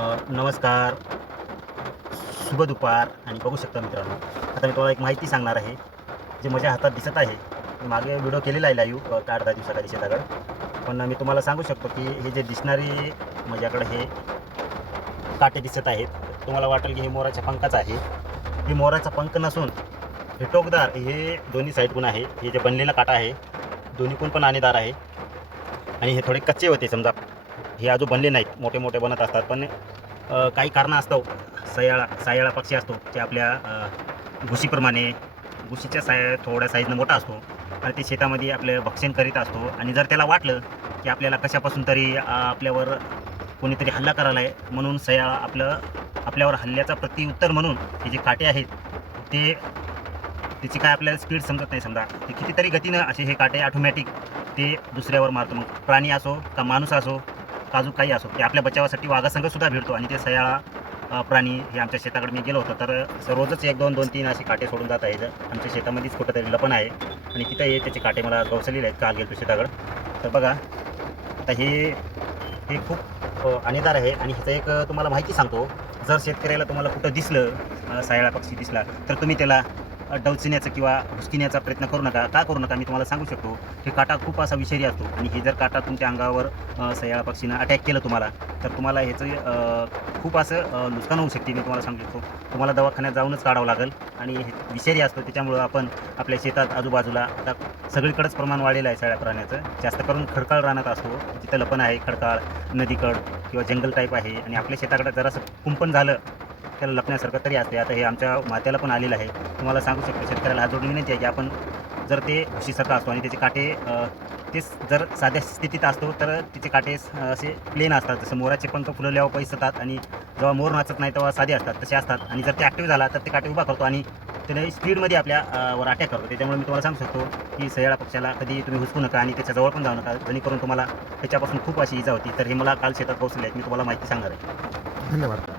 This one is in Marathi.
नमस्कार. शुभ दुपार आणि बघू शकता मित्रांनो आता मी तुम्हाला एक माहिती सांगणार आहे जे माझ्या हातात दिसत आहे. मी मागे व्हिडिओ केलेला आहे लाईव्ह आठ दहा दिवसाखाली शेताकडं. पण मी तुम्हाला सांगू शकतो की हे जे दिसणारी माझ्याकडे हे काटे दिसत आहेत. तुम्हाला वाटेल की हे मोराच्या पंखाचं आहे. हे मोराचा पंख नसून हे टोकदार हे दोन्ही साईडकून आहे. हे जे बनलेला काटा आहे दोन्हीकून पण आणेदार आहे. आणि हे थोडे कच्चे होते समजा. हे अजून बनले नाहीत. मोठे मोठे बनत असतात. पण काही कारणं असतो. सयाळा सायाळा पक्षी असतो. ते आपल्या भुशीप्रमाणे घुशीप्रमाणे घुशीच्या साय थोड्या साईजनं मोठा असतो. आणि ते शेतामध्ये आपलं भक्षण करीत असतो. आणि जर त्याला वाटलं की आपल्याला कशापासून तरी आपल्यावर कोणीतरी हल्ला करायला आहे म्हणून सयाळा आपलं आपल्यावर हल्ल्याचा प्रतिउत्तर म्हणून हे जे काटे आहेत ते त्याची काय आपल्याला स्पीड समजत नाही समजा. ते कितीतरी गतीनं असे हे काटे ऑटोमॅटिक ते दुसऱ्यावर मारतो. मग प्राणी असो का माणूस असो काजू काही असो. ते आपल्या बचावासाठी वाघासंघ सुद्धा भिडतो आणि ते सयाळा प्राणी हे आमच्या शेताकडे मी गेलो होतो. तर रोजच एक दोन दोन तीन असे काटे सोडून जात आहेत. आमच्या शेतामध्येच कुठंतरी लपण आहे. आणि तिथं हे त्याचे काटे मला गवसलेले आहेत काल गेलो शेताकडं. तर बघा आता हे हे खूप अ, आहे. आणि ह्याचं एक तुम्हाला माहिती सांगतो. जर शेतकऱ्याला तुम्हाला कुठं दिसलं सायळा पक्षी दिसला तर तुम्ही त्याला डवचिण्याचा किंवा हुसकिण्याचा प्रयत्न करू नका का करू नका मी तुम्हाला सांगू शकतो की काटा खूप असा विषारी असतो. आणि हे जर काटा तुमच्या अंगावर सयाळा पक्षीनं अटॅक केलं तुम्हाला तर तुम्हाला ह्याचं खूप असं नुकसान होऊ शकते मी तुम्हाला सांगू शकतो. तुम्हाला दवाखान्यात जाऊनच काढावं लागेल. आणि हे विषारी असतो त्याच्यामुळं आपण आपल्या शेतात आजूबाजूला आता सगळीकडंच प्रमाण वाढलेलं आहे सगळ्या प्राण्याचं. जास्त करून खडकाळ रानात असतो जिथं लपण आहे खडकाळ नदीकड किंवा जंगल टाईप आहे. आणि आपल्या शेताकडे जरासं कुंपण झालं त्याला लपण्यासारखं तरी असते आता हे आमच्या मात्याला पण आलेलं आहे. तुम्हाला सांगू शकतो शेतकऱ्याला हा जोडून विनंती आहे की आपण जर ते म्हशीसारखं असतो आणि त्याचे काटे तेच जर साध्या स्थितीत असतो तर तिचे काटे असे प्लेन असतात. जसं मोराचे पंख फुलवल्यावर पैसतात आणि जेव्हा मोर नाचत नाही तेव्हा साधे असतात तसे असतात. आणि जर ते ॲक्टिव्ह झाला तर ते काटे उभा करतो आणि त्याने स्पीडमध्ये आपल्या वर अटॅक करतो. त्याच्यामुळे मी तुम्हाला सांगू शकतो की सयाळा पक्षाला कधी तुम्ही हुसकू नका आणि त्याच्याजवळ पण जाऊ नका. जेणेकरून तुम्हाला त्याच्यापासून खूप अशी इजा होती. तर हे मला काल शेतात पोहोचले आहेत. मी तुम्हाला माहिती सांगणार आहे. धन्यवाद.